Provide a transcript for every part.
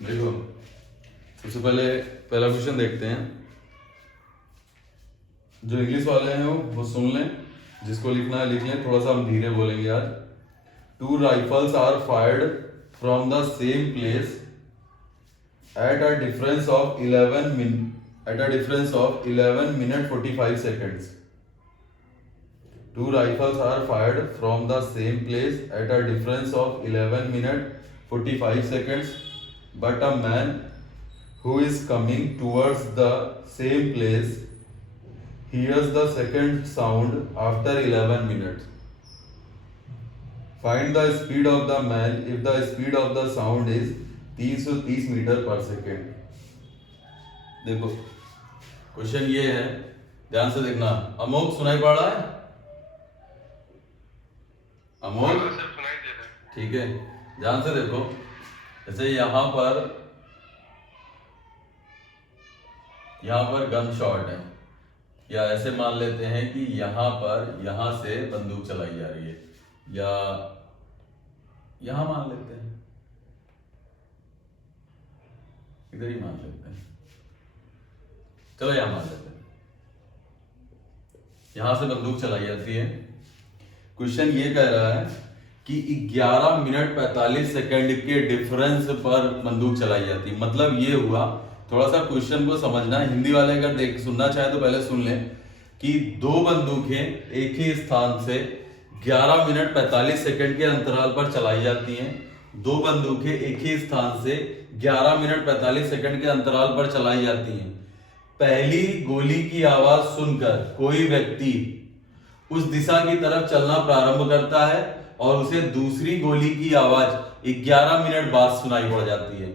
देखो, सबसे पहले पहला क्वेश्चन देखते हैं। जो इंग्लिश वाले हैं वो सुन लें, जिसको लिखना है लिख लें। थोड़ा सा हम धीरे बोलेंगे आज। 2 rifles are fired from the same place at a difference of 11 minute 45 seconds. 2 rifles are fired from the same place at a difference of 11 minute 45 seconds, but a man who is coming towards the same place hears the second sound after 11 minutes. Find the speed of the man if the speed of the sound is 330 metre पर second. देखो question ये है, ध्यान से देखना। Amok सुनाई पड़ रहा है? अमोक ठीक है, ध्यान से देखो। जैसे यहां पर गन शॉट है, या ऐसे मान लेते हैं कि यहां से बंदूक चलाई जा रही है, या यहां मान लेते हैं, इधर ही मान लेते हैं। चलो यहां मान लेते हैं, यहां से बंदूक चलाई जाती है। क्वेश्चन ये कह रहा है कि 11 मिनट 45 सेकंड के डिफरेंस पर बंदूक चलाई जाती है। मतलब ये हुआ, थोड़ा सा क्वेश्चन को समझना। हिंदी वाले अगर सुनना चाहे तो पहले सुन लें कि 2 बंदूकें एक ही स्थान से 11 मिनट 45 सेकंड के अंतराल पर चलाई जाती हैं। 2 बंदूकें एक ही स्थान से 11 मिनट 45 सेकंड के अंतराल पर चलाई जाती हैं। पहली गोली की आवाज सुनकर कोई व्यक्ति उस दिशा की तरफ चलना प्रारंभ करता है और उसे दूसरी गोली की आवाज 11 मिनट बाद सुनाई पड़ जाती है।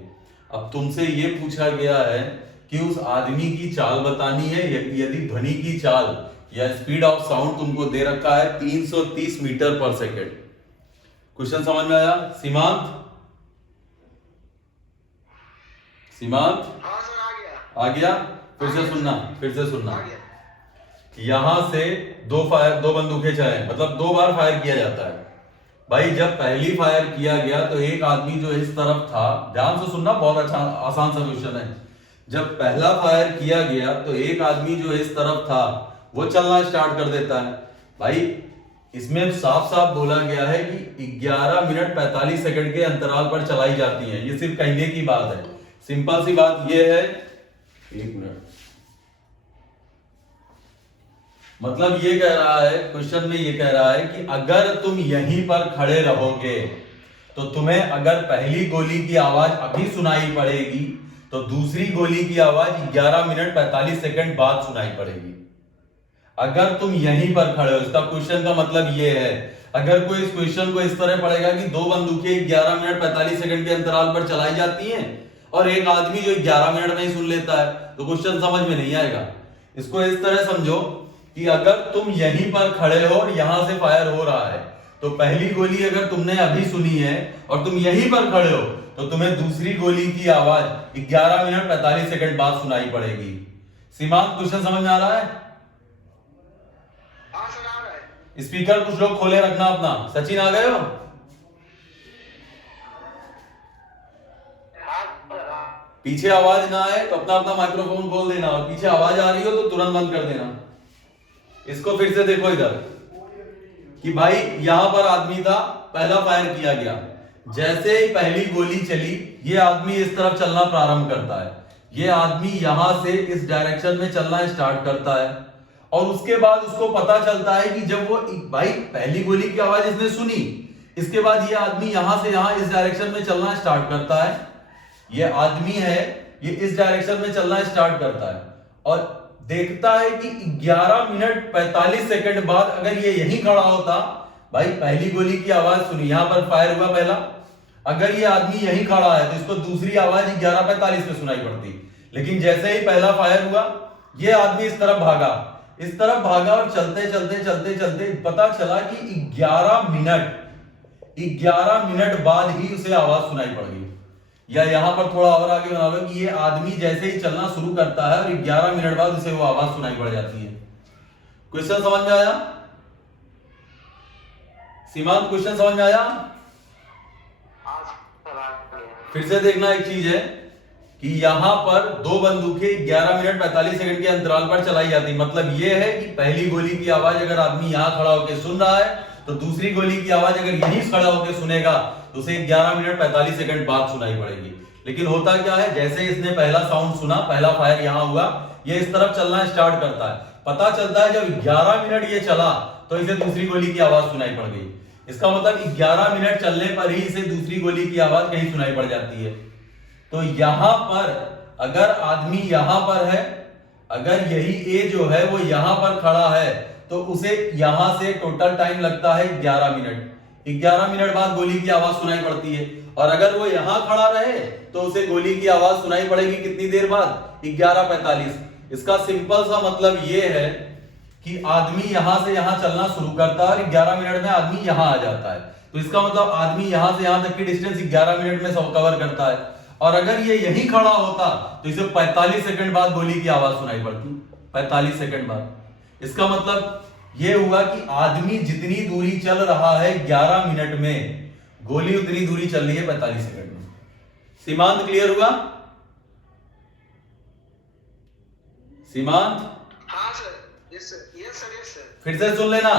अब तुमसे यह पूछा गया है कि उस आदमी की चाल बतानी है। यदि ध्वनि की चाल या स्पीड ऑफ साउंड तुमको दे रखा है 330 मीटर पर सेकेंड। क्वेश्चन समझ में आया? सीमांत हाँ सर, आ गया? फिर से सुनना। यहां से दो बंदूकें चले, मतलब 2 बार फायर किया जाता है। भाई जब पहली फायर किया गया तो एक आदमी जो इस तरफ था, ध्यान से सुनना, बहुत अच्छा आसान सा क्वेश्चन है। जब पहला फायर किया गया तो एक आदमी जो इस तरफ था वो चलना स्टार्ट कर देता है। भाई इसमें साफ साफ बोला गया है कि 11 मिनट 45 सेकंड के अंतराल पर चलाई जाती है। ये सिर्फ कहने की बात है, सिंपल सी बात ये है। 1 मिनट, मतलब ये कह रहा है, क्वेश्चन में ये कह रहा है कि अगर तुम यहीं पर खड़े रहोगे तो तुम्हें अगर पहली गोली की आवाज अभी सुनाई पड़ेगी तो दूसरी गोली की आवाज 11 मिनट 45 सेकंड बाद सुनाई पड़ेगी। अगर तुम यहीं पर खड़े हो, इसका क्वेश्चन का मतलब ये है, अगर कोई इस क्वेश्चन को इस तरह पढ़ेगा कि 2 बंदूकें 11 मिनट 45 सेकंड के अंतराल पर चलाई जाती हैं और एक आदमी जो 11 मिनट में ही सुन लेता है, तो क्वेश्चन समझ में नहीं आएगा। इसको इस तरह समझो कि अगर तुम यहीं पर खड़े हो और यहां से फायर हो रहा है तो पहली गोली अगर तुमने अभी सुनी है और तुम यहीं पर खड़े हो तो तुम्हें दूसरी गोली की आवाज 11 मिनट 45 सेकंड बाद सुनाई पड़ेगी। सीमांत, क्वेश्चन समझ में आ रहा है? हाँ सर, आ रहा है। स्पीकर कुछ लोग खोले रखना अपना। सचिन आ गए हो? पीछे आवाज ना आए तो अपना अपना माइक्रोफोन खोल देना, और पीछे आवाज आ रही हो तो तुरंत बंद कर देना। इसको फिर से देखो इधर कि भाई यहां पर आदमी था, पहला फायर किया गया, जैसे ही पहली गोली चली ये आदमी इस तरफ चलना प्रारंभ करता है। ये आदमी यहां से इस डायरेक्शन में चलना स्टार्ट करता है और उसके बाद उसको पता चलता है कि जब वो भाई पहली गोली की आवाज इसने सुनी, इसके बाद ये आदमी यहां से यहां इस डायरेक्शन में चलना स्टार्ट करता है। ये आदमी है, ये इस डायरेक्शन में चलना स्टार्ट करता है और देखता है कि 11 मिनट 45 सेकंड बाद अगर ये यहीं खड़ा होता, भाई पहली गोली की आवाज सुनी, यहां पर फायर हुआ पहला, अगर ये आदमी यहीं खड़ा है तो इसको दूसरी आवाज 11:45 में सुनाई पड़ती। लेकिन जैसे ही पहला फायर हुआ ये आदमी इस तरफ भागा और चलते चलते पता चला कि 11 मिनट बाद ही उसे आवाज सुनाई पड़ गई। या यहां पर थोड़ा और आगे बना लो कि ये आदमी जैसे ही चलना शुरू करता है और 11 मिनट बाद उसे वो आवाज सुनाई पड़ जाती है। क्वेश्चन समझ में आया? सीमांत, क्वेश्चन समझ में आया? फिर से देखना एक चीज है कि यहां पर दो बंदूकें 11 मिनट 45 सेकंड के अंतराल पर चलाई जाती। मतलब यह है कि पहली गोली की आवाज अगर आदमी यहां खड़ा होकर सुन रहा है तो दूसरी गोली की आवाज अगर यहीं खड़ा होकर सुनेगा तो उसे 11 मिनट 45 सेकंड बाद सुनाई पड़ेगी। लेकिन होता क्या है, जैसे इसने पहला साउंड सुना, पहला फायर यहां हुआ, ये इस तरफ चलना स्टार्ट करता है। पता चलता है जब 11 मिनट ये चला तो इसे दूसरी गोली की आवाज सुनाई पड़ गई। इसका मतलब 11 मिनट चलने पर ही इसे दूसरी गोली की आवाज कहीं सुनाई पड़ जाती है। तो यहां पर अगर आदमी यहां पर है, अगर यही ए जो है वो यहां पर खड़ा है तो उसे यहां से टोटल टाइम लगता है 11 मिनट। 11 मिनट बाद गोली की आवाज सुनाई पड़ती है। और अगर वो यहां खड़ा रहे तो उसे गोली की आवाज सुनाई पड़ेगी कितनी देर बाद? 11:45। इसका सिंपल सा मतलब ये है कि आदमी यहां से यहां चलना शुरू करता है और 11 मिनट में आदमी यहां आ जाता है। तो इसका मतलब आदमी यहां से यहां तक की डिस्टेंस 11 मिनट में कवर करता है। और अगर ये यहीं खड़ा होता तो इसे 45 सेकंड बाद गोली की आवाज सुनाई पड़ती। 45 सेकंड बाद। इसका मतलब यह हुआ कि आदमी जितनी दूरी चल रहा है 11 मिनट में, गोली उतनी दूरी चल रही है 45 सेकंड में। सीमांत क्लियर हुआ? सीमांत? हाँ sir, yes sir, yes sir, yes sir. फिर से सुन लेना।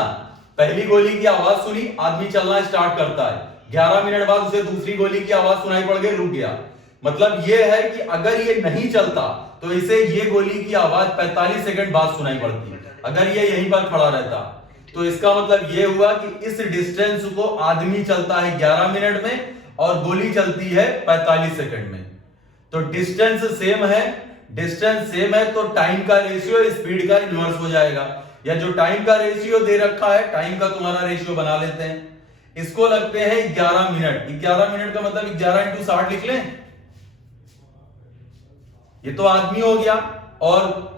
पहली गोली की आवाज सुनी, आदमी चलना स्टार्ट करता है। 11 मिनट बाद उसे दूसरी गोली की आवाज सुनाई पड़ गई, रुक गया। मतलब यह है कि अगर ये नहीं चलता तो इसे ये गोली की आवाज 45 सेकंड बाद सुनाई पड़ती। अगर ये यहीं पर खड़ा रहता तो इसका मतलब यह हुआ कि इस डिस्टेंस को आदमी चलता है 11 मिनट में और गोली चलती है 45 सेकंड में। तो डिस्टेंस सेम है, डिस्टेंस सेम है तो टाइम का रेशियो स्पीड का इन्वर्स हो जाएगा। या जो टाइम का रेशियो दे रखा है, टाइम का तुम्हारा रेशियो बना लेते हैं, इसको लगते हैं 11 मिनट। 11 मिनट का मतलब 11 इंटू 60 लिख लें। ये तो आदमी हो गया और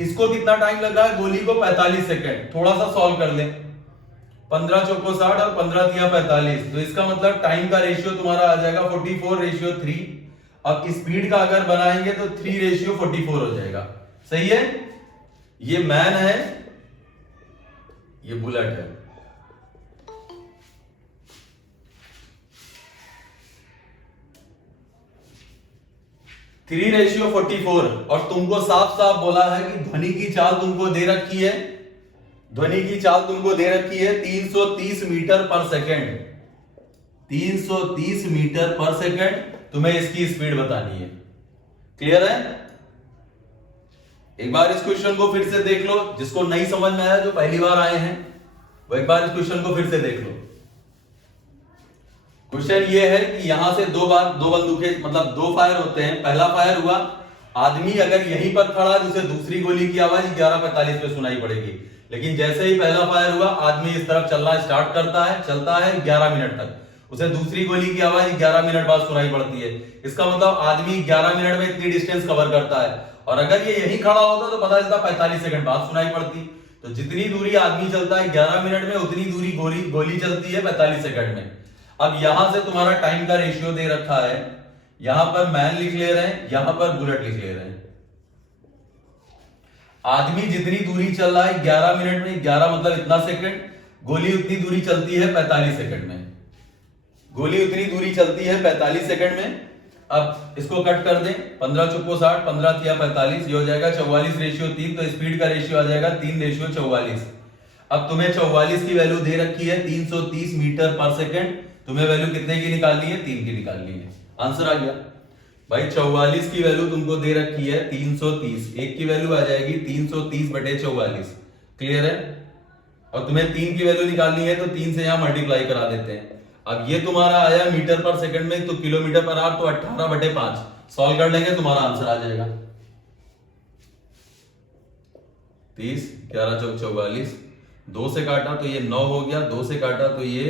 इसको कितना टाइम लग रहा है? गोली को 45 सेकंड। थोड़ा सा सॉल्व कर ले। 15 चौको 60 और 15 तिया 45। तो इसका मतलब टाइम का रेशियो तुम्हारा आ जाएगा 44:3। अब स्पीड का अगर बनाएंगे तो 3:44 हो जाएगा। सही है? ये मैन है, ये बुलेट है। 3:44। और तुमको साफ साफ बोला है कि ध्वनि की चाल तुमको दे रखी है, ध्वनि की चाल तुमको दे रखी है 330 मीटर पर सेकेंड। 330 मीटर पर सेकेंड तुम्हें इसकी स्पीड बतानी है। क्लियर है? एक बार इस क्वेश्चन को फिर से देख लो। जिसको नहीं समझ में आया, जो पहली बार आए हैं, वो एक बार इस क्वेश्चन को फिर से देख लो। क्वेश्चन ये है कि यहां से दो बंदूकें, मतलब दो फायर होते हैं। पहला फायर हुआ, आदमी अगर यहीं पर खड़ा है तो उसे दूसरी गोली की आवाज 11:45 पे सुनाई पड़ेगी। लेकिन जैसे ही पहला फायर हुआ, आदमी इस तरफ चलना स्टार्ट करता है, चलता है 11 मिनट तक, उसे दूसरी गोली की आवाज 11 मिनट बाद सुनाई पड़ती है। इसका मतलब आदमी 11 मिनट में इतनी डिस्टेंस कवर करता है। और अगर ये यहीं खड़ा होता तो पता चलता 45 सेकंड बाद सुनाई पड़ती। तो जितनी दूरी आदमी चलता है 11 मिनट में, उतनी दूरी गोली चलती है 45 सेकंड में। अब यहां से तुम्हारा टाइम का रेशियो दे रखा है, यहां पर मैन लिख ले रहे हैं, यहां पर बुलेट लिख ले रहे हैं। आदमी जितनी दूरी चल रहा है 11 मिनट में, 11 मतलब इतना सेकंड, गोली उतनी दूरी चलती है 45 सेकंड में। गोली उतनी दूरी चलती है 45 सेकंड में। अब इसको कट कर दें, 15 चौको 60, 15 तिया 45, ये हो जाएगा 44:3। तो स्पीड का रेशियो आ जाएगा 3:44। अब तुम्हें 44 की वैल्यू दे रखी है 330 मीटर पर सेकंड। तुम्हें वैल्यू कितने की निकालनी है? 3 की निकालनी है। आंसर आ गया भाई। 44 की वैल्यू तुमको दे रखी है 330, एक की वैल्यू आ जाएगी 330/44। क्लियर है? और तुम्हें 3 की वैल्यू निकालनी है तो 3 से यहां मल्टीप्लाई करा देते हैं। अब ये तुम्हारा आया मीटर पर सेकंड में, तो किलोमीटर पर आवर, तो 18/5 सॉल्व कर लेंगे, तुम्हारा आंसर आ जाएगा 30। 11 चौक 44, 2 से काटा तो ये 9 हो गया, 2 से काटा तो ये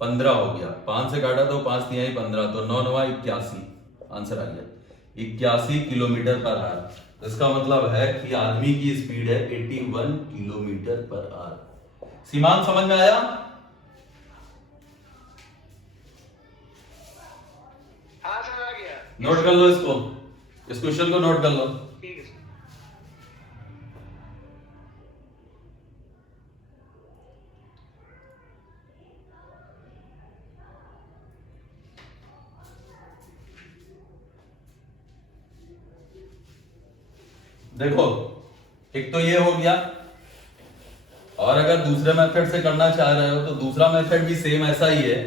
15 हो गया, 5 से काटा तो 5 तिहाई 15, तो 9 9 81। आंसर आ गया 81 किलोमीटर पर आवर। तो इसका मतलब है कि आदमी की स्पीड है 81 किलोमीटर पर आवर। सीमांत समझ में आया? हाँ सर, आ गया। नोट कर लो इसको, इस क्वेश्चन को नोट कर लो। ठीक है सर। देखो एक तो ये हो गया, और अगर दूसरे मेथड से करना चाह रहे हो तो दूसरा मेथड भी सेम ऐसा ही है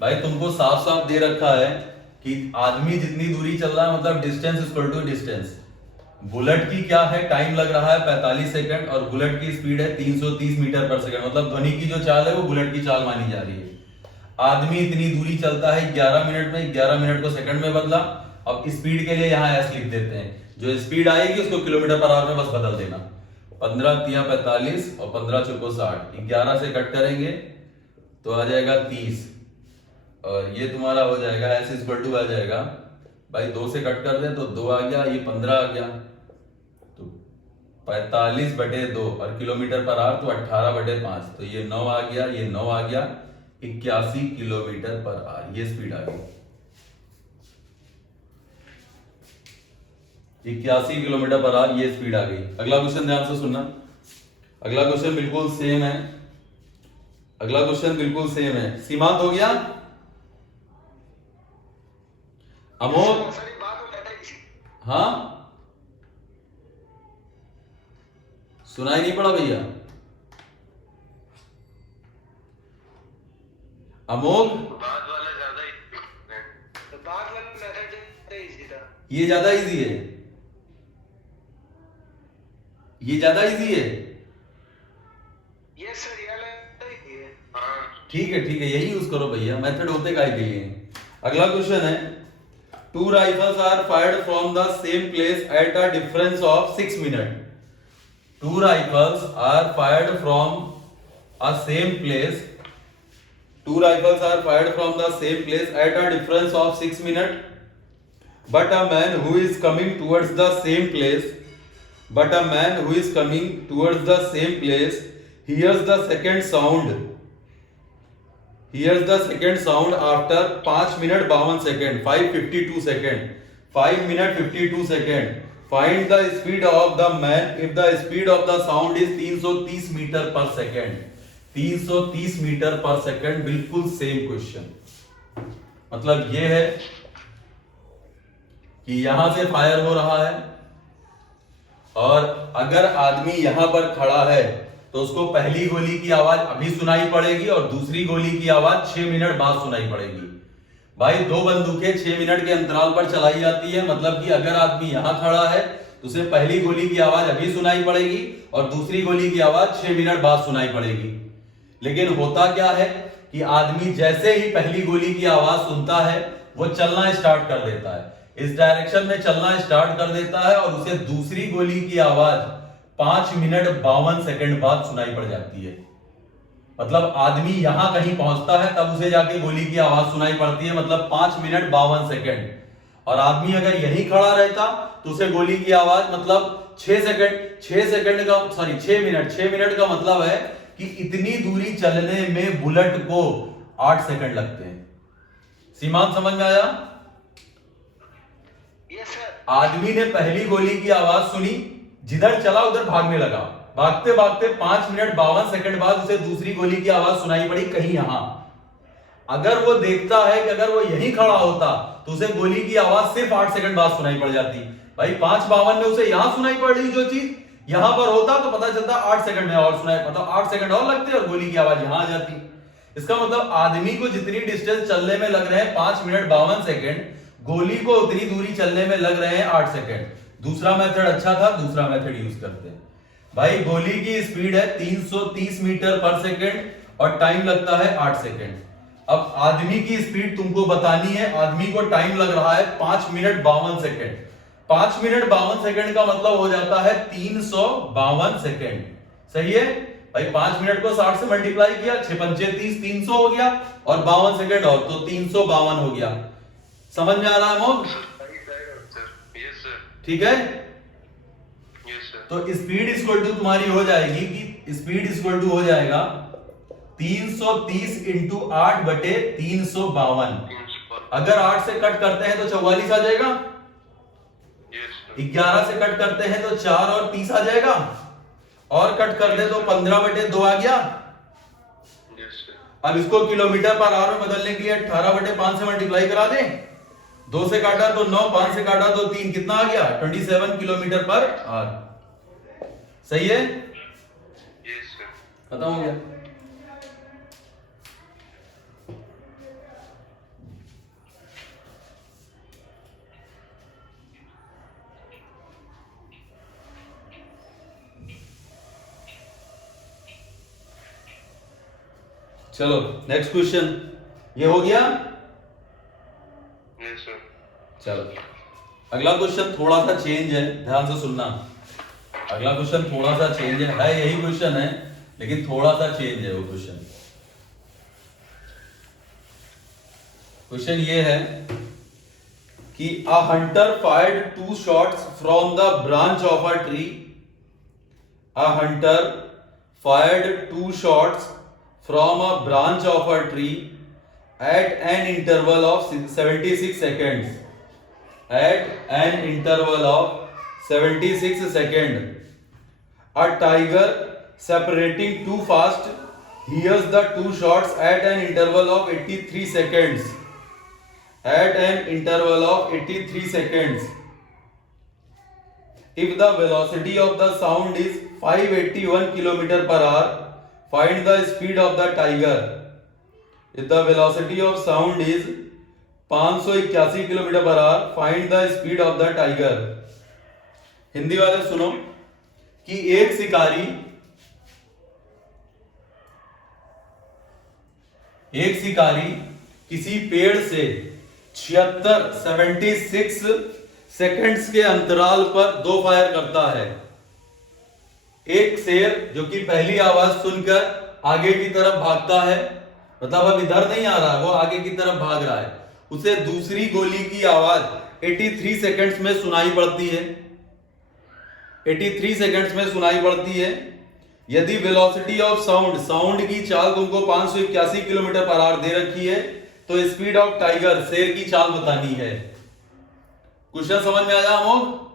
भाई। तुमको साफ साफ दे रखा है कि आदमी जितनी दूरी चल रहा है मतलब distance equal to distance. Bullet की क्या है, टाइम लग रहा है 45 सेकंड और बुलेट की स्पीड है 330 मीटर पर सेकंड, मतलब ध्वनि की जो चाल है वो बुलेट की चाल मानी जा रही है। आदमी इतनी दूरी चलता है 11 मिनट में, 11 मिनट को सेकंड में बदला। अब स्पीड के लिए यहाँ एस लिख देते हैं, जो स्पीड आएगी उसको किलोमीटर पर आवर में बस बदल देना। 15 तिया 45 और 15 चौको 60, 11 से कट करेंगे तो आ जाएगा 30, और ये तुम्हारा हो जाएगा एस इक्वल टू आ जाएगा भाई 2 से कट कर दे तो 2 आ गया, ये 15 आ गया, तो 45/2 और किलोमीटर पर आवर तो 18/5, तो ये 9 आ गया, ये 9 आ गया, 81 किलोमीटर पर आवर ये स्पीड आ गई। 81 किलोमीटर पर आवर ये स्पीड आ गई। अगला क्वेश्चन ध्यान से सुनना, अगला क्वेश्चन बिल्कुल सेम है, अगला क्वेश्चन बिल्कुल सेम है। सीमांत हो गया? अमोघ? सर ये बात बताता है किसी हाँ सुनाई नहीं पड़ा भैया? अमोघ? बाद वाला ज्यादा बाद वाला मेथड ज्यादा इजी था। ये ज्यादा इजी है, ये ज्यादा इजी है। यस सर ये वाला इजी है। हाँ ठीक है ठीक है, यही यूज करो भैया, मेथड होते काहे के लिए। अगला क्वेश्चन है, 2 rifles are fired from the same place at a difference of 6 minutes. 2 rifles are fired from a same place. 2 rifles are fired from the same place at a difference of 6 minutes. But a man who is coming towards the same place, but a man who is coming towards the same place hears the second sound. Here's the second sound after 5 minute 52 second, 5:52 second, 5 minute 52 second. Find the speed of the man if the speed of the sound is 330 metre पर second. 330 metre पर second, बिल्कुल same question. मतलब ये है कि यहां से fire हो रहा है और अगर आदमी यहां पर खड़ा है तो उसको पहली गोली की आवाज अभी सुनाई पड़ेगी और दूसरी गोली की आवाज 6 मिनट बाद सुनाई पड़ेगी। भाई 2 बंदूकें 6 मिनट के अंतराल पर चलाई जाती है, मतलब कि अगर आदमी यहां खड़ा है तो उसे पहली गोली की आवाज अभी सुनाई पड़ेगी और दूसरी गोली की आवाज 6 मिनट बाद सुनाई पड़ेगी। लेकिन होता क्या है कि आदमी जैसे ही पहली गोली की आवाज सुनता है वो चलना स्टार्ट कर देता है, इस डायरेक्शन में चलना स्टार्ट कर देता है और उसे दूसरी गोली की आवाज 5 मिनट 52 सेकंड बाद सुनाई पड़ जाती है। मतलब आदमी यहां कहीं पहुंचता है तब उसे जाके गोली की आवाज सुनाई पड़ती है, मतलब 5 मिनट 52 सेकंड। और आदमी अगर यहीं खड़ा रहता तो उसे गोली की आवाज मतलब 6 मिनट का मतलब है कि इतनी दूरी चलने में बुलेट को 8 सेकंड लगते हैं। सीमांत समझ में आया? Yes sir. आदमी ने पहली गोली की आवाज सुनी, जिधर चला उधर भागने लगा, भागते भागते 5 मिनट 52 सेकंड बाद उसे दूसरी गोली की आवाज सुनाई पड़ी कहीं यहां। अगर वो देखता है कि अगर वो यहीं खड़ा होता तो उसे गोली की आवाज सिर्फ 8 सेकंड बाद सुनाई पड़ जाती। भाई 5:52 में उसे यहां सुनाई पड़ रही जो चीज, यहां पर होता तो पता चलता 8 सेकंड में और सुनाई, मतलब 8 सेकंड और लगते और गोली की आवाज यहां आ जाती। इसका मतलब आदमी को जितनी डिस्टेंस चलने में लग रहे हैं 5 मिनट 52 सेकंड, गोली को उतनी दूरी चलने में लग रहे हैं 8 सेकंड। दूसरा मेथड अच्छा था, दूसरा मेथड यूज करते हैं। भाई गोली की स्पीड है 330 मीटर पर सेकंड और टाइम लगता है 8 सेकंड। अब आदमी की स्पीड तुमको बतानी है, आदमी को टाइम लग रहा है 5 मिनट 52 सेकंड। 5 मिनट 52 सेकंड का मतलब हो जाता है 352 सेकंड। सही है भाई, 5 मिनट को 60 से मल्टीप्लाई किया, 6 पंचे 30, 300 हो गया और 52 सेकंड और तो 352 हो गया। समझ में आ रहा है मोग? ठीक है। तो स्पीड इक्वल टू तुम्हारी हो जाएगी कि स्पीड इक्वल टू हो जाएगा 330 इंटू 8/352। अगर 8 से कट करते हैं तो 44 आ जाएगा, 11 से कट करते हैं तो 4 और 30 आ जाएगा, और कट कर दे तो 15/2 आ गया। अब इसको किलोमीटर पर आवर में बदलने के लिए 18/5 से मल्टीप्लाई करा दे 2 से काटा तो 9, 5 से काटा तो 3, कितना आ गया? 27 किलोमीटर पर आवर। सही है, यस सर। खत्म हो गया। चलो नेक्स्ट क्वेश्चन, ये हो गया। Yes sir. चलो अगला क्वेश्चन थोड़ा सा चेंज है, ध्यान से सुनना। अगला क्वेश्चन थोड़ा सा चेंज है यही क्वेश्चन है लेकिन थोड़ा सा चेंज है वो क्वेश्चन। क्वेश्चन ये है कि अ Hunter fired 2 shots from the branch of a tree. A Hunter fired 2 shots from a branch of a tree at an interval of 76 seconds. At an interval of 76 seconds, a tiger separating too fast hears the 2 shots at an interval of 83 seconds. At an interval of 83 seconds. If the velocity of the sound is 581 km per hour, find the speed of the tiger. If the velocity of sound is 581 kilometre per hour, find the speed of the tiger. Hindi वाले सुनो कि एक शिकारी किसी पेड़ से 76 seconds के अंतराल पर 2 फायर करता है। एक शेर जो कि पहली आवाज सुनकर आगे की तरफ भागता है, मतलब अब इधर नहीं आ रहा है, वो आगे की तरफ भाग रहा है, उसे दूसरी गोली की आवाज 83 सेकंड्स में सुनाई पड़ती है। 83 सेकंड्स में सुनाई पड़ती है। यदि वेलोसिटी ऑफ साउंड की चाल तुमको 581 किलोमीटर पर आवर दे रखी है तो स्पीड ऑफ टाइगर, शेर की चाल बतानी है। क्वेश्चन समझ में आया अमोघ?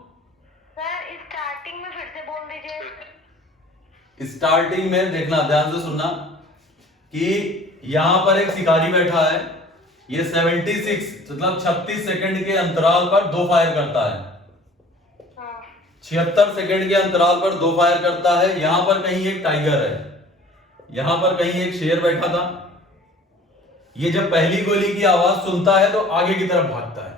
स्टार्टिंग में देखना, ध्यान से सुनना कि यहां पर एक शिकारी बैठा है, ये 76 मतलब 36 सेकंड के अंतराल पर 2 फायर करता है। 76 सेकंड के अंतराल पर 2 फायर करता है। यहां पर कहीं एक टाइगर है, यहां पर कहीं एक शेर बैठा था। ये जब पहली गोली की आवाज सुनता है तो आगे की तरफ भागता है।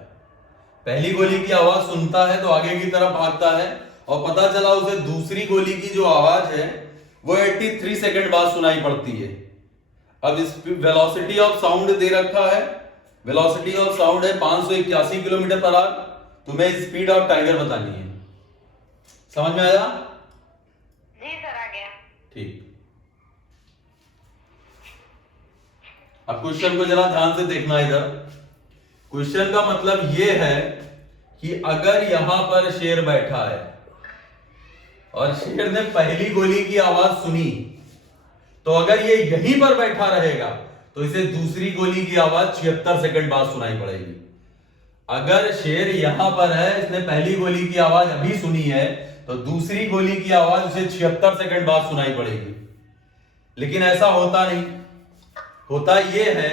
पहली गोली की आवाज सुनता है तो आगे की तरफ भागता है और पता चला उसे दूसरी गोली की जो आवाज है वो 83 सेकंड बाद सुनाई पड़ती है। अब इस वेलोसिटी ऑफ साउंड दे रखा है, वेलोसिटी ऑफ साउंड है 581 किलोमीटर पर आवर, तुम्हें स्पीड ऑफ टाइगर बतानी है। समझ में आया? जी सर, आ गया। ठीक, अब क्वेश्चन को जरा ध्यान से देखना। इधर क्वेश्चन का मतलब यह है कि अगर यहां पर शेर बैठा है और शेर ने पहली गोली की आवाज सुनी, तो अगर ये यहीं पर बैठा रहेगा तो इसे दूसरी गोली की आवाज 76 सेकंड बाद सुनाई पड़ेगी। अगर शेर यहां पर है, इसने पहली गोली की आवाज अभी सुनी है, तो दूसरी गोली की आवाज उसे 76 सेकंड बाद सुनाई पड़ेगी। लेकिन ऐसा होता नहीं। होता यह है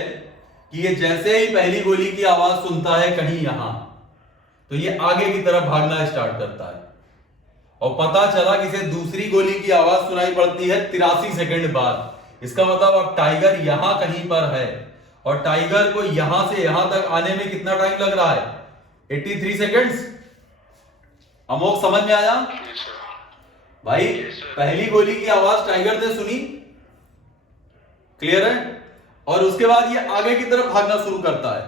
कि ये जैसे ही पहली गोली की आवाज सुनता है कहीं यहां, तो ये आगे की तरफ भागना स्टार्ट करता है और पता चला कि इसे दूसरी गोली की आवाज सुनाई पड़ती है 83 सेकंड बाद। इसका मतलब अब टाइगर यहां कहीं पर है और टाइगर को यहां से यहां तक आने में कितना टाइम लग रहा है? 83 सेकंड्स। अमोघ समझ में आया? भाई पहली गोली की आवाज टाइगर ने सुनी, क्लियर है? और उसके बाद ये आगे की तरफ भागना शुरू करता है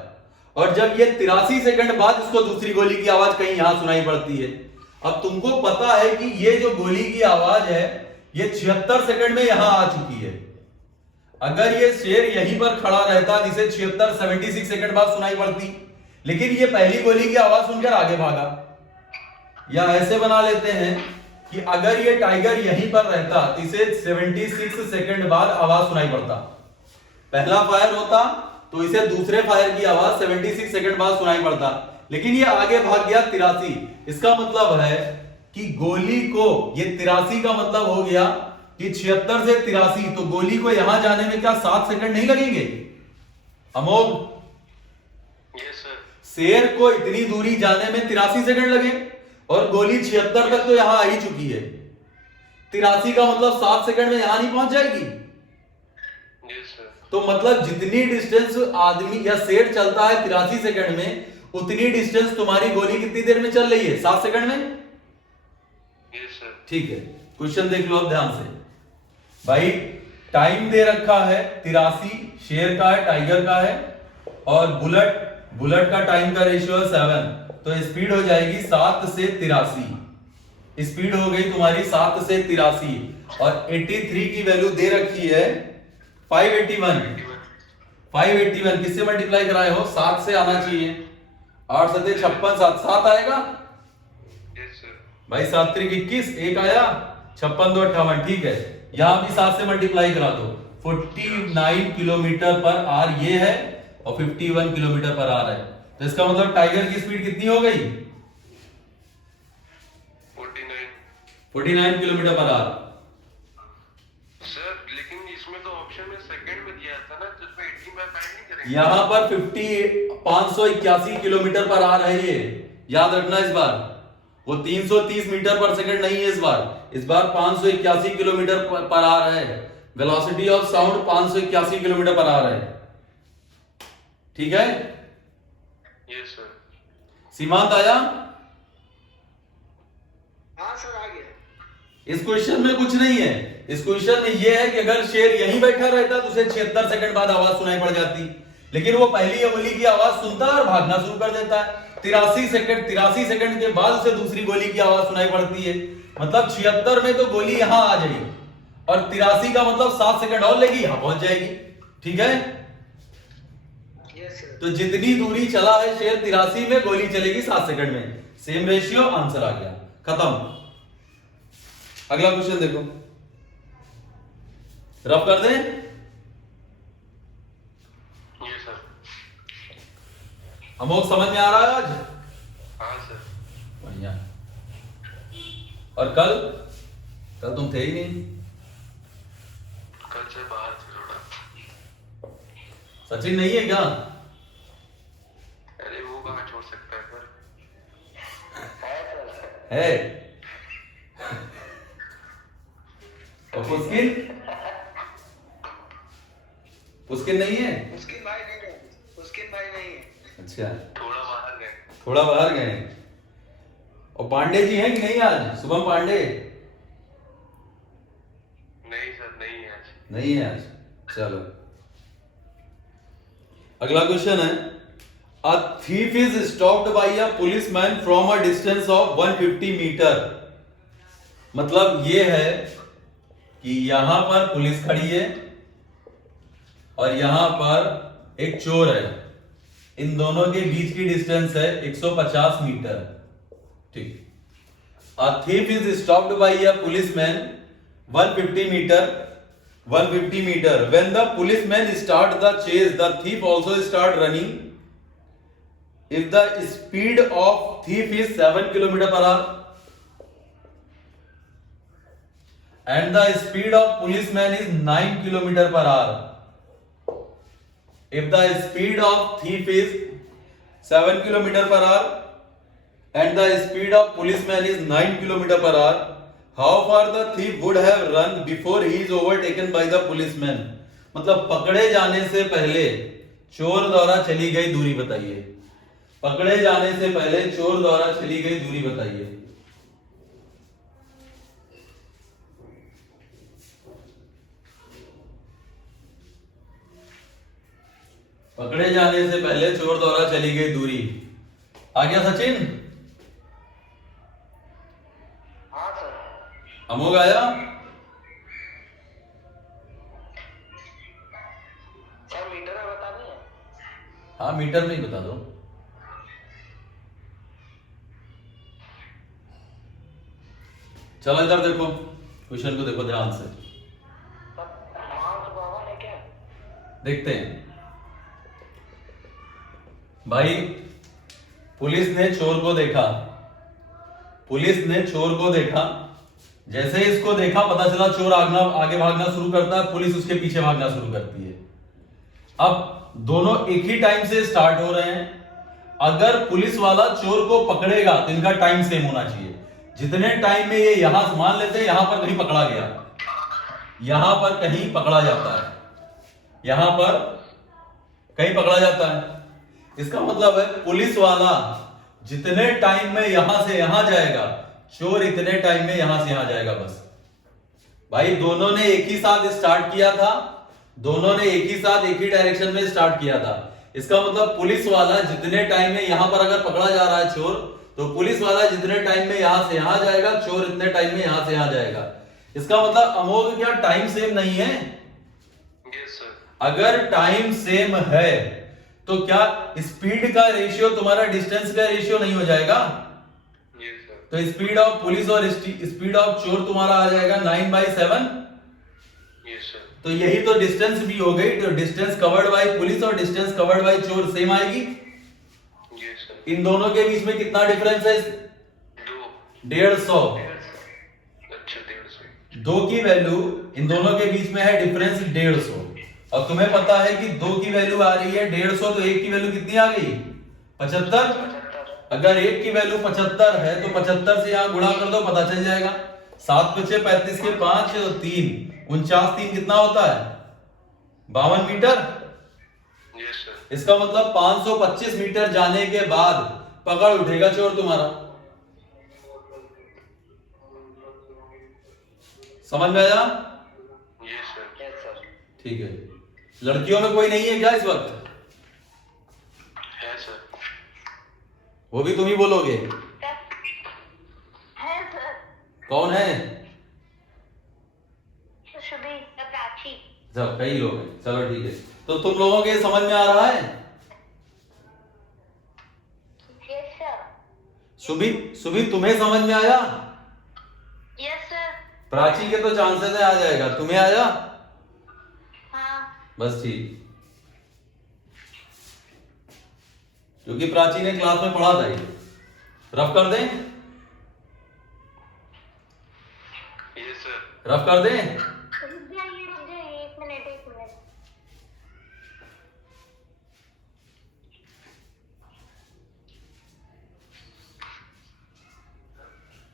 और जब ये 83 सेकंड बाद इसको दूसरी गोली की आवाज कहीं यहां सुनाई पड़ती है। अब तुमको पता है कि ये जो गोली की आवाज है ये 76 सेकंड में यहां आ चुकी है। अगर ये शेर यहीं पर खड़ा रहता जिसे 76 सेकंड बाद सुनाई पड़ती, लेकिन ये पहली गोली की आवाज सुनकर आगे भागा। या ऐसे बना लेते हैं कि अगर ये टाइगर यहीं पर रहता तो इसे 76 सेकंड बाद आवाज सुनाई पड़ता। पहला फायर होता तो इसे दूसरे फायर की आवाज 76 सेकंड बाद सुनाई पड़ता, लेकिन ये आगे भाग गया 83। इसका मतलब है कि गोली को, ये 83 का मतलब हो गया कि 76 से 83, तो गोली को यहां जाने में क्या 7 सेकंड नहीं लगेंगे? अमोघ, शेर को इतनी दूरी जाने में 83 सेकंड लगे और गोली 76 तक तो यहां आ ही चुकी है। 83 का मतलब 7 सेकंड में यहां नहीं पहुंच जाएगी। तो मतलब जितनी डिस्टेंस आदमी या शेर चलता है 83 सेकंड में, उतनी डिस्टेंस तुम्हारी गोली कितनी देर में चल रही है? 7 सेकंड में। ठीक है, क्वेश्चन देख लो अब ध्यान से। भाई टाइम दे रखा है 83, शेर का है, टाइगर का है, और बुलेट का टाइम का रेशियो है 7, तो स्पीड हो जाएगी 7 से 83। स्पीड हो गई तुम्हारी 7 से 83, और 83 की वैल्यू दे रखी है 581। किससे मल्टीप्लाई कराए हो? 7 से आना चाहिए। 8 7 56, 7 आएगा भाई। 7 3 21, 1 आया, 56 2 58। ठीक है, यहां भी 7 से मल्टीप्लाई करा दो। 49 किलोमीटर पर आवर ये है, और 51 किलोमीटर पर आवर है। तो इसका मतलब टाइगर की स्पीड कितनी हो गई? 49 किलोमीटर पर आवर। सर लेकिन इसमें तो ऑप्शन में सेकंड में दिया था ना, तो इसमें 80 में फाइंड नहीं करेंगे। यहां पर 581 किलोमीटर पर आवर है ये, याद रखना। इस बार वो 330 मीटर पर सेकंड नहीं है, इस बार 581 किलोमीटर पर आवर है। Velocity of sound 581 kilometre per hour है। ठीक है, यस सर। सीमांत आया? हाँ सर आ गया। इस क्वेश्चन में कुछ नहीं है। इस क्वेश्चन में यह है कि अगर शेर यहीं बैठा रहता तो उसे 76 सेकंड बाद आवाज सुनाई पड़ जाती, लेकिन वो पहली गोली की आवाज सुनता है और भागना शुरू कर देता है। 83 सेकंड के बाद उसे दूसरी गोली की आवाज सुनाई पड़ती है। मतलब 76 में तो गोली यहां आ जाएगी, और 83 का मतलब 7 सेकंड और लेगी, यहां पहुंच जाएगी। ठीक है, तो जितनी दूरी चला है शेर 83 में, गोली चलेगी 7 सेकंड में। सेम रेशियो, आंसर आ गया, खत्म। अगला क्वेश्चन देखो, रफ कर दें। Yes sir. अमोक समझ में आ रहा है आज? हाँ सर। बढ़िया। और कल तुम थे ही नहीं। कल से बाहर थे थोड़ा। सचिन नहीं है क्या? अरे वो कहाँ छोड़ सकता है सर। है। और पुस्किन नहीं है? उसके भाई नहीं है। अच्छा, थोड़ा बाहर गए। और पांडे जी हैं कि नहीं आज? शुभम पांडे नहीं सर, नहीं है आज। नहीं है आज। चलो अगला क्वेश्चन है, अ thief is stopped by a policeman from a distance of 150 metre. मतलब ये है कि यहां पर पुलिस खड़ी है और यहां पर एक चोर है, इन दोनों के बीच की डिस्टेंस है 150 मीटर। ठीक, a thief is stopped by a policeman 150 meter. When the policeman start the chase, the thief also start running. If the speed of thief is 7 km/h and the speed of policeman is 9 km/h. If the speed of thief is 7 km/h and the speed of policeman is 9 km/h, how far the thief would have run before he is overtaken by the policeman? मतलब पकड़े जाने से पहले चोर द्वारा चली गई दूरी बताइए। पकड़े जाने से पहले चोर द्वारा चली गई दूरी बताइए। पकड़े जाने से पहले चोर द्वारा चली गई दूरी। आ गया सचिन? हाँ सर। अमोघ आया? सर मीटर में बता दें? हाँ मीटर में ही बता दो। चलो इधर देखो, क्वेश्चन को देखो ध्यान से, देखते हैं। भाई पुलिस ने चोर को देखा, जैसे इसको देखा पता चला चोर आगे भागना शुरू करता है, पुलिस उसके पीछे भागना शुरू करती है। अब दोनों एक ही टाइम से स्टार्ट हो रहे हैं। अगर पुलिस वाला चोर को पकड़ेगा तो इनका टाइम सेम होना चाहिए। जितने टाइम में ये यहां मान लेते हैं, यहां पर कहीं पकड़ा गया, यहां पर कहीं पकड़ा जाता है, यहां पर कहीं पकड़ा जाता है। इसका मतलब है पुलिस वाला जितने टाइम में यहां से यहां जाएगा, चोर इतने टाइम में यहां से यहां जाएगा। बस भाई दोनों ने एक ही साथ स्टार्ट किया था, दोनों ने एक ही साथ एक ही डायरेक्शन में स्टार्ट किया था। इसका मतलब पुलिस वाला जितने टाइम में यहां पर अगर पकड़ा जा रहा है चोर, तो पुलिस वाला जितने टाइम में यहां से यहां जाएगा, चोर इतने टाइम में यहां से यहां जाएगा। इसका मतलब अमोघ क्या टाइम सेम नहीं है? Yes sir. अगर टाइम सेम है तो क्या स्पीड का रेशियो तुम्हारा डिस्टेंस का रेशियो नहीं हो जाएगा? Yes sir. तो स्पीड ऑफ पुलिस और स्पीड ऑफ चोर तुम्हारा आ जाएगा 9/7। Yes sir. तो यही तो डिस्टेंस भी हो गई। तो डिस्टेंस कवर्ड बाय पुलिस और डिस्टेंस कवर्ड बाय चोर सेम आएगी। Yes sir. इन दोनों के बीच में कितना डिफरेंस है? 150। अच्छा 150। 2 की वैल्यू इन दोनों के बीच में है डिफरेंस 150। और तुम्हें पता है कि 2 की वैल्यू आ रही है 150, तो 1 की वैल्यू कितनी आ गई? 75। अगर 1 की वैल्यू 75 है तो 75 से यहां गुणा कर दो, पता चल जाएगा। 7 × 5 = 35 के 5 तो 3 49 3 कितना होता है? 52 मीटर। Yes sir. इसका मतलब 525 मीटर जाने के बाद पकड़ उठेगा चोर तुम्हारा। समझ में आया? Yes sir. Yes sir. ठीक है। लड़कियों में कोई नहीं है क्या इस वक्त? है सर। वो भी तुम ही बोलोगे? है सर। कौन है? शुभी, प्राची। जब कई लोग हैं, चलो ठीक है। तो तुम लोगों के समझ में आ रहा है? Yes sir. सुबी तुम्हें समझ में आया? Yes sir. प्राची के तो चांसेस है आ जाएगा, तुम्हें आया? हाँ। बस ठीक, क्योंकि प्राची ने क्लास में पढ़ा था ये। रफ कर दें? Yes sir. रफ कर दें? रुक जाइए 1 मिनट 1 मिनट।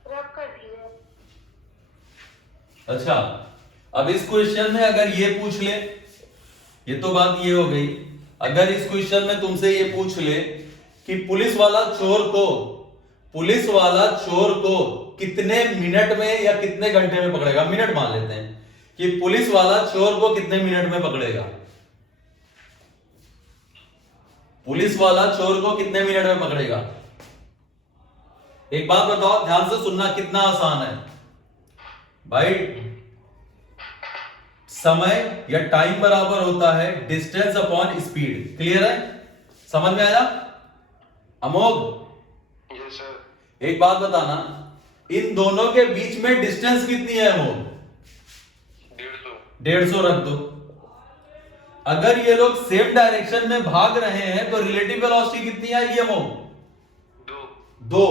रब कर दिए। अच्छा, अब इस क्वेश्चन में अगर ये पूछ ले, ये तो बात ये हो गई, अगर इस क्वेश्चन में तुमसे ये पूछ ले कि पुलिस वाला चोर को कितने मिनट में या कितने घंटे में पकड़ेगा, मिनट मान लेते हैं कि पुलिस वाला चोर को कितने मिनट में पकड़ेगा, पुलिस वाला चोर को कितने मिनट में पकड़ेगा? एक बात बताओ, ध्यान से सुनना, कितना आसान है भाई। समय या टाइम बराबर होता है डिस्टेंस अपॉन स्पीड। क्लियर है? समझ में आया? अमोघ, यस सर। एक बात बताना, इन दोनों के बीच में डिस्टेंस कितनी है अमोघ? 150। 150 रख दो। अगर ये लोग सेम डायरेक्शन में भाग रहे हैं तो रिलेटिव वेलोसिटी कितनी आएगी अमोघ? 2।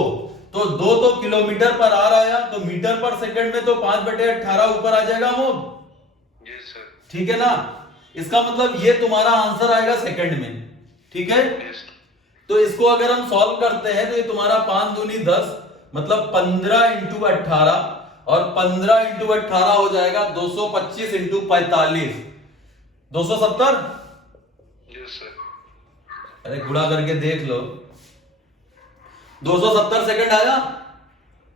तो 2 तो किलोमीटर पर आ रहा है, तो मीटर पर सेकंड में तो 5/18 ऊपर आ जाएगा अमोघ। Yes sir. ठीक है ना? इसका मतलब ये तुम्हारा आंसर आएगा सेकंड में। ठीक है? यस। तो इसको अगर हम सॉल्व करते हैं तो ये तुम्हारा 5 दूनी 10, मतलब 15 × 18, और 15 × 18 हो जाएगा 225 × 45, 270। Yes sir. अरे गुणा करके देख लो, 270 सेकंड आया।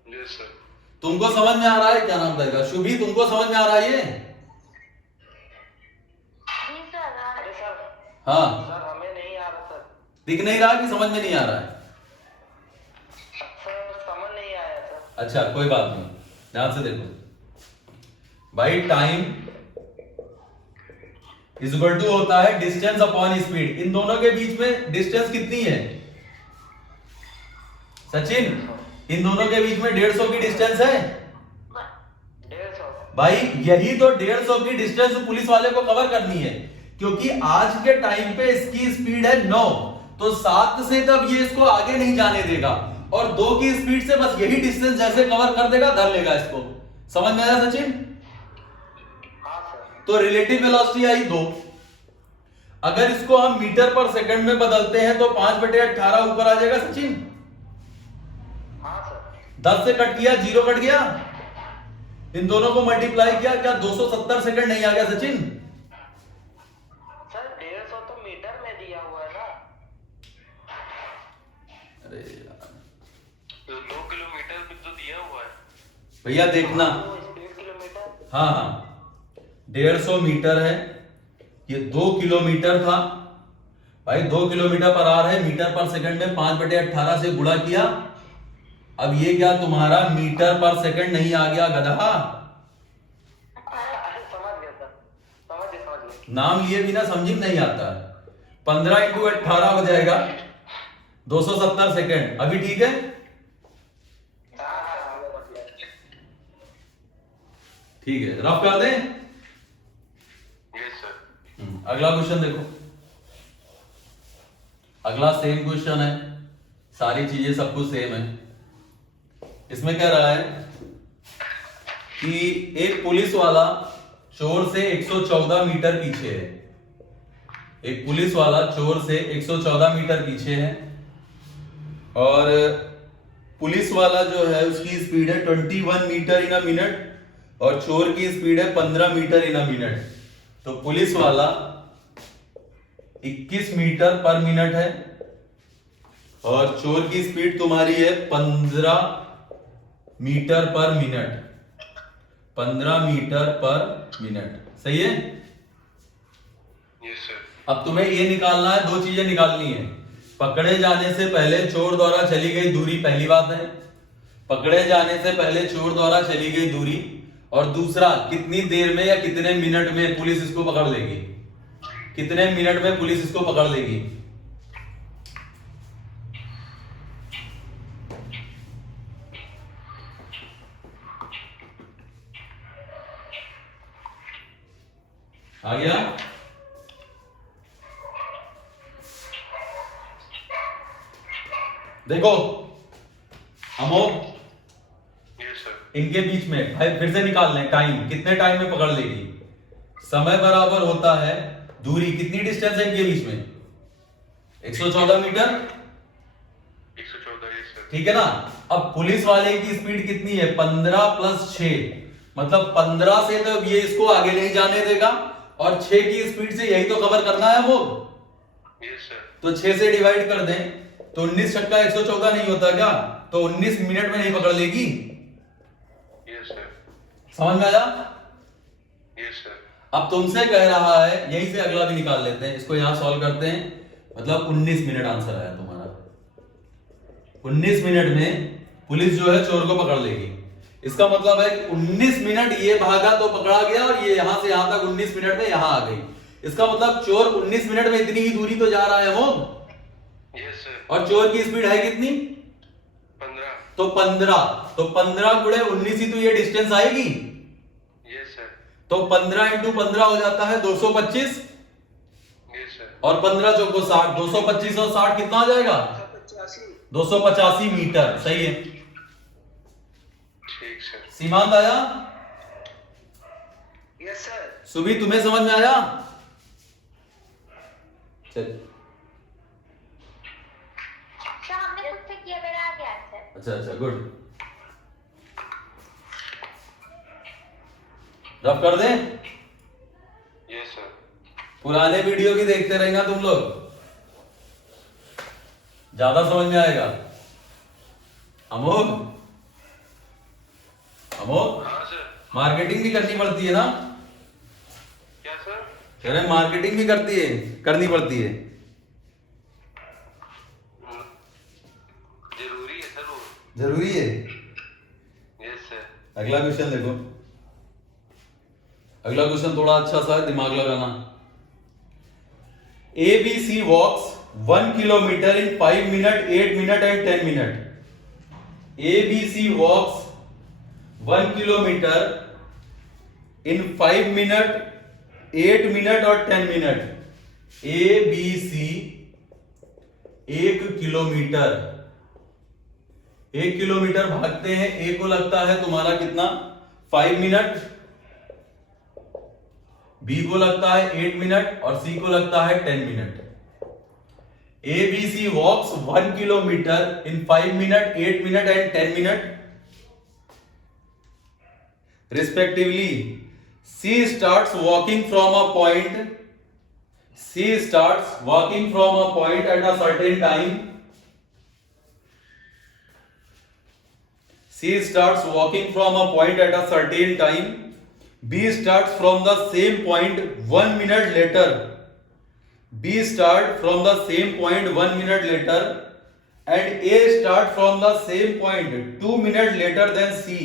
Yes sir. तुमको समझ में आ रहा है? क्या नाम था? शुभी, तुमको समझ में आ रहा है ये? जी सर। अरे सर, हाँ, सर हमें नहीं आ रहा सर। दिख नहीं रहा कि समझ में नहीं आ रहा है? सर समझ नहीं आया सर। अच्छा कोई बात नहीं, ध्यान से देखो भाई। टाइम इज इक्वल टू होता है डिस्टेंस अपॉन स्पीड। इन दोनों के बीच में डिस्टेंस कितनी है सचिन? इन दोनों के बीच में 150 की डिस्टेंस है 150। भाई। यही तो 150 की डिस्टेंस पुलिस वाले को कवर करनी है, क्योंकि आज के टाइम पे इसकी स्पीड है 9, तो 7 से तब ये इसको आगे नहीं जाने देगा, और 2 की स्पीड से बस यही डिस्टेंस जैसे कवर कर देगा, धर लेगा इसको। समझ में आया सचिन? हाँ सर। तो रिलेटिव वेलोसिटी आई 2। अगर इसको हम मीटर पर सेकंड में बदलते हैं तो 5/18 ऊपर आ जाएगा सचिन। हाँ सर। 10 से कट किया, 0 कट गया, इन दोनों को मल्टीप्लाई किया, क्या 270 सेकंड नहीं आ गया सचिन? सर 150 तो मीटर में दिया हुआ है ना। अरे यार तो 2 किलोमीटर भी तो दिया हुआ है। भैया देखना, वो स्पीड किलोमीटर। हाँ हाँ 150 मीटर है, ये 2 किलोमीटर था भाई। 2 किलोमीटर पर आवर है, मीटर पर सेकंड में 5/18 से गुणा किया। अब ये क्या तुम्हारा मीटर पर सेकंड नहीं आ गया गधा? अरे समझ गया सर, समझ गया। नाम लिए बिना समझी नहीं आता। 15 × 18 हो जाएगा 270 सेकंड। अभी ठीक है? हाँ। ठीक है, रफ कर दें। Yes sir. अगला क्वेश्चन देखो। अगला सेम क्वेश्चन है, सारी चीजें सब कुछ सेम है। इसमें कह रहा है कि एक पुलिस वाला चोर से 114 मीटर पीछे है। एक पुलिस वाला चोर से 114 मीटर पीछे है और पुलिस वाला जो है उसकी स्पीड है 21 मीटर इन अ मिनट और चोर की स्पीड है 15 मीटर इन अ मिनट। तो पुलिस वाला 21 मीटर पर मिनट है और चोर की स्पीड तुम्हारी है 15 मीटर पर मिनट। 15 मीटर पर मिनट, सही है? Yes sir. अब तुम्हें ये निकालना है, दो चीजें निकालनी है। पकड़े जाने से पहले चोर द्वारा चली गई दूरी, पहली बात है। पकड़े जाने से पहले चोर द्वारा चली गई दूरी, और दूसरा कितनी देर में या कितने मिनट में पुलिस इसको पकड़ लेगी। कितने मिनट में पुलिस इसको पकड़ लेगी। आ गया? देखो अमोघ, यस सर। इनके बीच में भाई फिर से निकाल लें टाइम, कितने टाइम में पकड़ लेगी। समय बराबर होता है दूरी, कितनी डिस्टेंस है इनके बीच में? 114 मीटर, 114। Yes sir. ठीक है ना। अब पुलिस वाले की स्पीड कितनी है? 15 + 6, मतलब 15 से तो ये इसको आगे नहीं जाने देगा और 6 की स्पीड से यही तो कवर करना है वो। Yes sir. तो 6 से डिवाइड कर दें तो 19 छक्का 114 नहीं होता क्या? तो 19 मिनट में नहीं पकड़ लेगी। Yes sir. समझ में आया? Yes sir. अब तुमसे कह रहा है, यहीं से अगला भी निकाल लेते हैं, इसको यहां सॉल्व करते हैं। मतलब 19 मिनट आंसर आया तुम्हारा। 19 मिनट में पुलिस जो है चोर को पकड़ लेगी। इसका मतलब है कि 19 मिनट ये भागा तो पकड़ा गया और ये यहां से यहां तक 19 मिनट में यहां आ गई। इसका मतलब चोर 19 मिनट में इतनी ही दूरी तो जा रहा है वो। Yes sir. और चोर की स्पीड है कितनी? 15। तो 15, तो 15 गुणे 19 ही तो ये डिस्टेंस आएगी। Yes sir. तो 15 × 15 हो जाता है 225 यस सर। और 15 चौको 60, 225 और 60 कितना आ जाएगा? 285 मीटर, सही है। ठीक सर। सीमांत आया? Yes sir. सुबी तुम्हें समझ में आया? चल अच्छा हमने खुद से किया, मेरा आ गया आंसर। अच्छा अच्छा, गुड। रफ कर दें? Yes sir. पुराने वीडियो भी देखते रहेगा तुम लोग, ज्यादा समझ में आएगा। अमोघ, अमोघ हाँ सर। मार्केटिंग भी करनी पड़ती है ना? क्या सर? कह रहे मार्केटिंग भी करनी पड़ती है। जरूरी है सर वो। जरूरी है। Yes sir. अगला क्वेश्चन देखो। अगला क्वेश्चन थोड़ा अच्छा सा है, दिमाग लगाना। ABC walks 1 kilometer in 5 minutes, 8 minutes and 10 minutes. ABC walks 1 kilometer in 5 minutes, 8 minutes और 10 minutes। ABC 1 किलोमीटर, 1 किलोमीटर भागते हैं। A को लगता है तुम्हारा कितना? 5 मिनट। बी को लगता है 8 मिनट और सी को लगता है 10 minute. ABC walks 1 kilometer in 5 minutes, 8 minutes and 10 minutes respectively. C starts walking from a point. C starts walking from a point at a certain time. C starts walking from a point at a certain time. B starts from the same point 1 minute later. B start from the same point 1 minute later and A start from the same point 2 minutes later than C.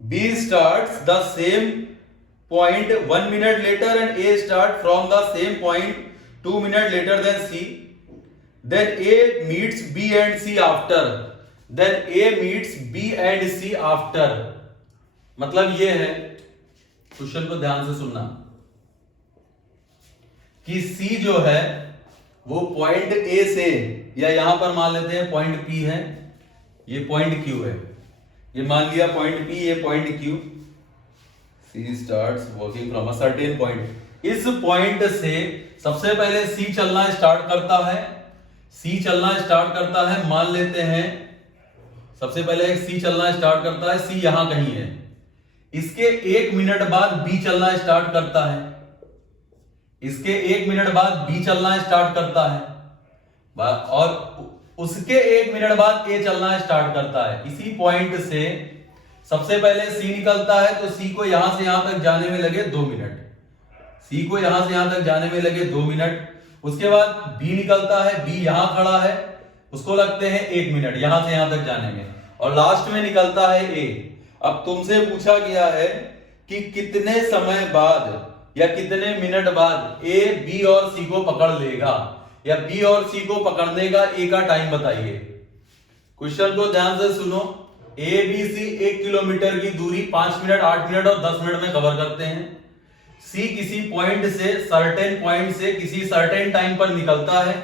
B starts the same point 1 minute later and A start from the same point 2 minutes later than C. Then A meets B and C after. Then A meets B and C after. मतलब ये है, question को ध्यान से सुनना, कि C जो है वो पॉइंट A से, या यहां पर मान लेते हैं पॉइंट P है, ये पॉइंट Q है, ये मान लिया पॉइंट P, ये point Q। C starts working from a certain point। इस पॉइंट से सबसे पहले C चलना स्टार्ट करता है। C चलना स्टार्ट करता है, मान लेते हैं सबसे पहले C चलना स्टार्ट करता है, C यहां कहीं है। इसके 1 मिनट बाद B चलना स्टार्ट करता है, इसके 1 मिनट बाद B चलना स्टार्ट करता है और उसके 1 मिनट बाद A चलना स्टार्ट करता है। इसी पॉइंट से सबसे पहले C निकलता है, तो C को यहां से यहां तक जाने में लगे 2 मिनट, C को यहां से यहां तक जाने में लगे 2 मिनट। उसके बाद B निकलता है, B यहां खड़ा है, उसको लगते हैं 1 मिनट यहां से यहां तक जाने में, और लास्ट में निकलता है A। अब तुमसे पूछा गया है कि कितने समय बाद या कितने मिनट बाद A B और C को पकड़ लेगा, या B और C को पकड़ने का A का टाइम बताइए। क्वेश्चन को ध्यान से सुनो। A B C 1 किलोमीटर की दूरी 5 मिनट, 8 मिनट और 10 मिनट में कवर करते हैं। C किसी पॉइंट से, सर्टेन पॉइंट से किसी सर्टेन टाइम पर निकलता है।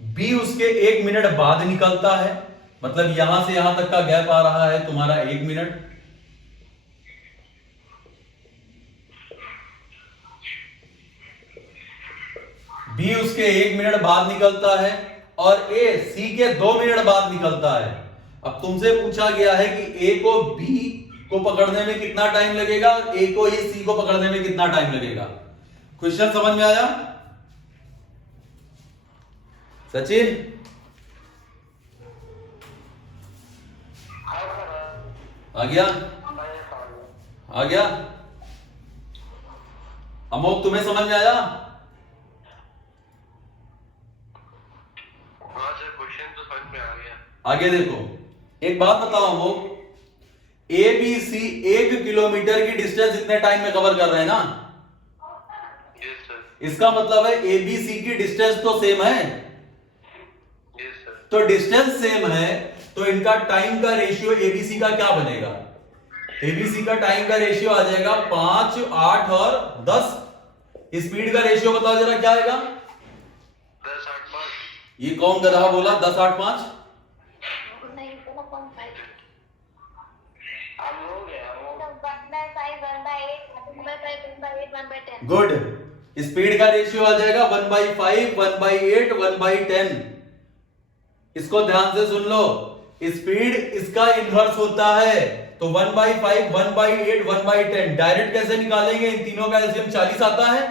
B उसके 1 मिनट बाद निकलता है, मतलब यहां से यहां तक का गैप आ रहा है तुम्हारा 1 मिनट। B उसके 1 मिनट बाद निकलता है और A C के 2 मिनट बाद निकलता है। अब तुमसे पूछा गया है कि A को B को पकड़ने में कितना टाइम लगेगा और A को ही C को पकड़ने में कितना टाइम लगेगा। क्वेश्चन समझ में आया सचिन? आ गया? आ गया? अमोक तुम्हें समझ में आया? आगे देखो, एक बात बताओ Amok, A B C 1 kilometre की डिस्टेंस इतने टाइम में कवर कर रहे हैं ना? Yes sir. इसका मतलब है A B C की डिस्टेंस तो सेम है। Yes sir. तो डिस्टेंस सेम है तो इनका टाइम का रेशियो ABC का क्या बनेगा? ABC का टाइम का रेशियो आ जाएगा 5, 8 और 10। स्पीड का रेशियो बताओ जरा क्या आएगा? 10, 8, 5। ये कौन गधा बोला 10, 8, 5? नहीं, 1.5। हम लोग हैं, हम लोग। 1/5, 1/8, 1/5, 1/8, 1/10। गुड। स्पीड का रेशियो आ जाएगा 1/5, 1/8, 1/10। इसको ध्यान से सुन लो, स्पीड इसका इनवर्स होता है, तो 1/5, 1/8, 1/10 डायरेक्ट कैसे निकालेंगे? इन तीनों का एलसीएम 40 आता है,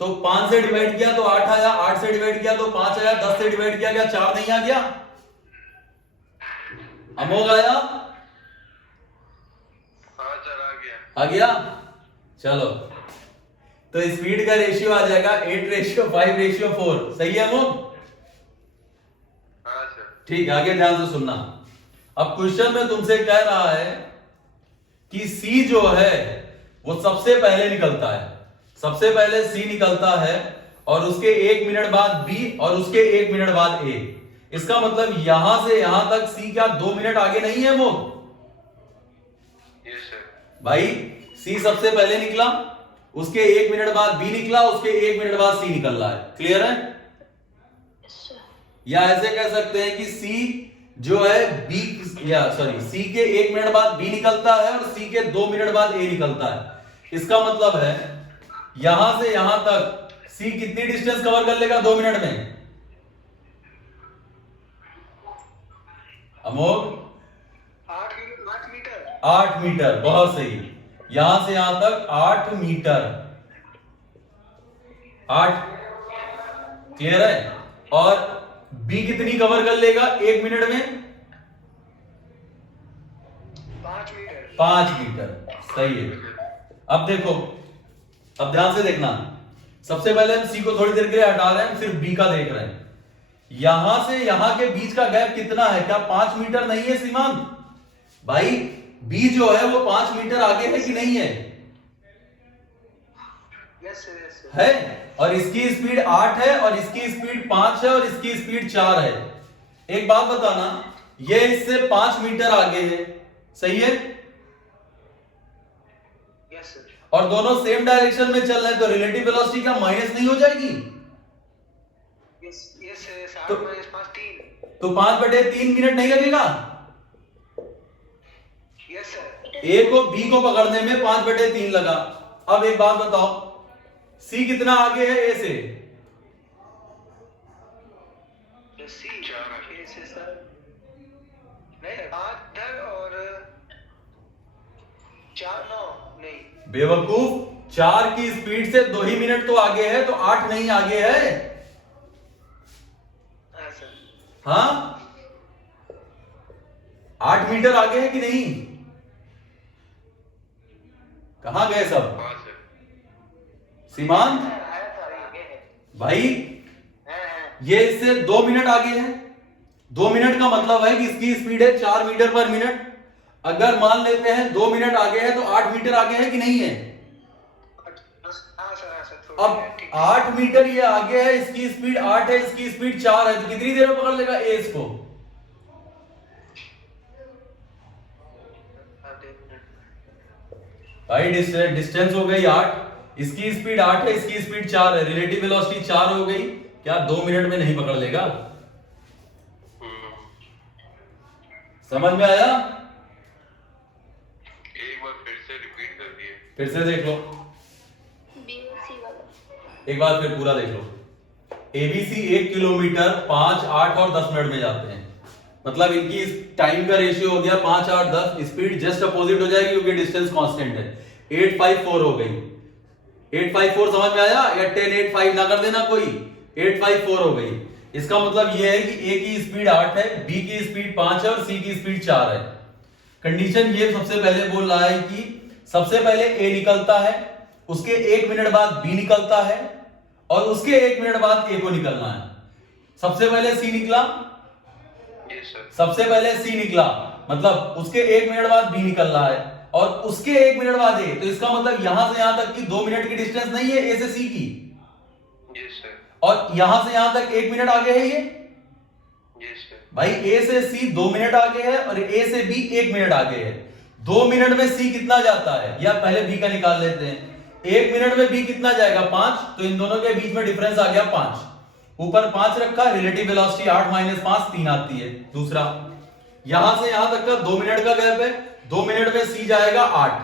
तो 5 से डिवाइड किया तो 8 आया, 8 से डिवाइड किया तो 5 आया, 10 से डिवाइड किया क्या 4 नहीं आ गया? अमोघ आया? हाँ सर, आ गया। आ गया? चलो, तो स्पीड का रेशियो आ जाएगा 8:5:4। सही है अमोघ? हाँ सर। ठीक है, आगे ध्यान से सुनना। अब क्वेश्चन में तुमसे कह रहा है कि C जो है वो सबसे पहले निकलता है, सबसे पहले C निकलता है और उसके 1 मिनट बाद B और उसके 1 मिनट बाद A। इसका मतलब यहां से यहां तक C क्या 2 मिनट आगे नहीं है वो? Yes sir. भाई C सबसे पहले निकला, उसके 1 मिनट बाद B निकला, उसके 1 मिनट बाद C निकल रहा है। क्लियर है? या ऐसे कह सकते हैं कि C जो है बी या सॉरी सी के 1 मिनट बाद बी निकलता है और सी के 2 मिनट बाद ए निकलता है। इसका मतलब है यहां से यहां तक सी कितनी डिस्टेंस कवर कर लेगा 2 मिनट में? अमोघ 8 मीटर। 8 मीटर, बहुत सही। यहां से यहां तक 8 मीटर, 8 क्लियर है। और बी कितनी कवर कर लेगा 1 मिनट में? 5 मीटर। 5 मीटर, सही है। अब देखो, अब ध्यान से देखना, सबसे पहले हम सी को थोड़ी देर के लिए हटा रहे हैं, सिर्फ बी का देख रहे हैं। यहां से यहां के बीच का गैप कितना है? क्या 5 मीटर नहीं है सीमांत? भाई बी जो है वो 5 मीटर आगे है कि नहीं है? Yes sir. है। और इसकी स्पीड 8 है और इसकी स्पीड 5 है और इसकी स्पीड 4 है। एक बात बताना, ये इससे 5 मीटर आगे है, सही है? Yes sir. और दोनों सेम डायरेक्शन में चल रहे हैं, तो रिलेटिव वेलोसिटी क्या माइनस नहीं हो जाएगी? Yes yes sir. तो- 8 - 5 3। तो 5/3 मिनट नहीं लगेगा? Yes sir. ए को बी को पकड़ने में 5/3 लगा। अब एक बात बताओ, सी कितना आगे है ए से? सी 4 ए से सर। नहीं 8 और 4 9 नहीं। बेवकूफ, 4 की स्पीड से 2 ही मिनट तो आगे है, तो 8 नहीं आगे है। हाँ सर। हाँ, 8 मीटर आगे है कि नहीं? कहां गए सब? हाँ सर। सीमांत आया था आगे है। भाई, हाँ। ये इससे 2 मिनट आगे है। 2 मिनट का मतलब है कि इसकी स्पीड है 4 मीटर पर मिनट। अगर मान लेते हैं 2 मिनट आगे है, तो 8 मीटर आगे है कि नहीं है? हाँ सर थोड़ी अब है, ठीक। 8 मीटर ये आगे है, इसकी स्पीड 8 है, इसकी स्पीड 4 है, तो कितनी देर में पकड़ लेगा ए इसको? भाई डिस्टेंस हो गई 8, इसकी स्पीड 8 है, इसकी स्पीड 4 है, रिलेटिव वेलोसिटी 4 हो गई। क्या 2 मिनट में नहीं पकड़ लेगा? समझ में आया? एक बार फिर से रिपीट कर दिए। फिर से देख लो, बीसी वाला। एक बार फिर पूरा देख लो। एबीसी 1 किलोमीटर 5, 8 और 10 मिनट में जाते हैं। मतलब इनकी टाइम का रेशियो हो गया 5, 8, 10। स्पीड जस्ट अपोजिट हो जाएगी क्योंकि डिस्टेंस कांस्टेंट है। 854 हो गई। 854 समझ में आया? या 1085 ना कर देना कोई, 854 हो गई। इसका मतलब यह है कि ए की स्पीड 8 है, बी की स्पीड 5 है और सी की स्पीड 4 है। कंडीशन ये सबसे पहले बोल रहा है कि सबसे पहले ए निकलता है, उसके 1 मिनट बाद बी निकलता है और उसके 1 मिनट बाद ए को निकलना है। सबसे पहले सी निकला, यस सर। सबसे पहले सी निकला, मतलब उसके 1 मिनट बाद बी निकल रहा है और उसके 1 मिनट बाद ए। तो इसका मतलब यहां से यहां तक की 2 मिनट की डिस्टेंस नहीं है ए से सी की, यस सर। और यहां से यहां तक 1 मिनट आगे है ये। Yes sir. भाई ए से सी 2 मिनट आगे है और ए से बी 1 मिनट आगे है। 2 मिनट में सी कितना जाता है, या पहले बी का निकाल लेते हैं। 1 मिनट में बी कितना जाएगा 5, तो इन दोनों के बीच में डिफरेंस आ गया 5। ऊपर 5 रखा, रिलेटिव वेलोसिटी 8 - 5 3 आती है। दूसरा, यहां से यहां तक का 2 मिनट का गैप है, 2 मिनट में सी जाएगा 8।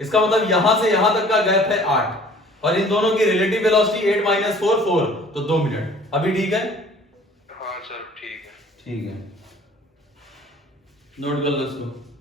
इसका मतलब यहां से यहां तक का गैप है 8 और इन दोनों की रिलेटिव वेलोसिटी 8 - 4 4, तो 2 मिनट। अभी ठीक है? हाँ सर ठीक है। ठीक है, नोट कर लो इसको।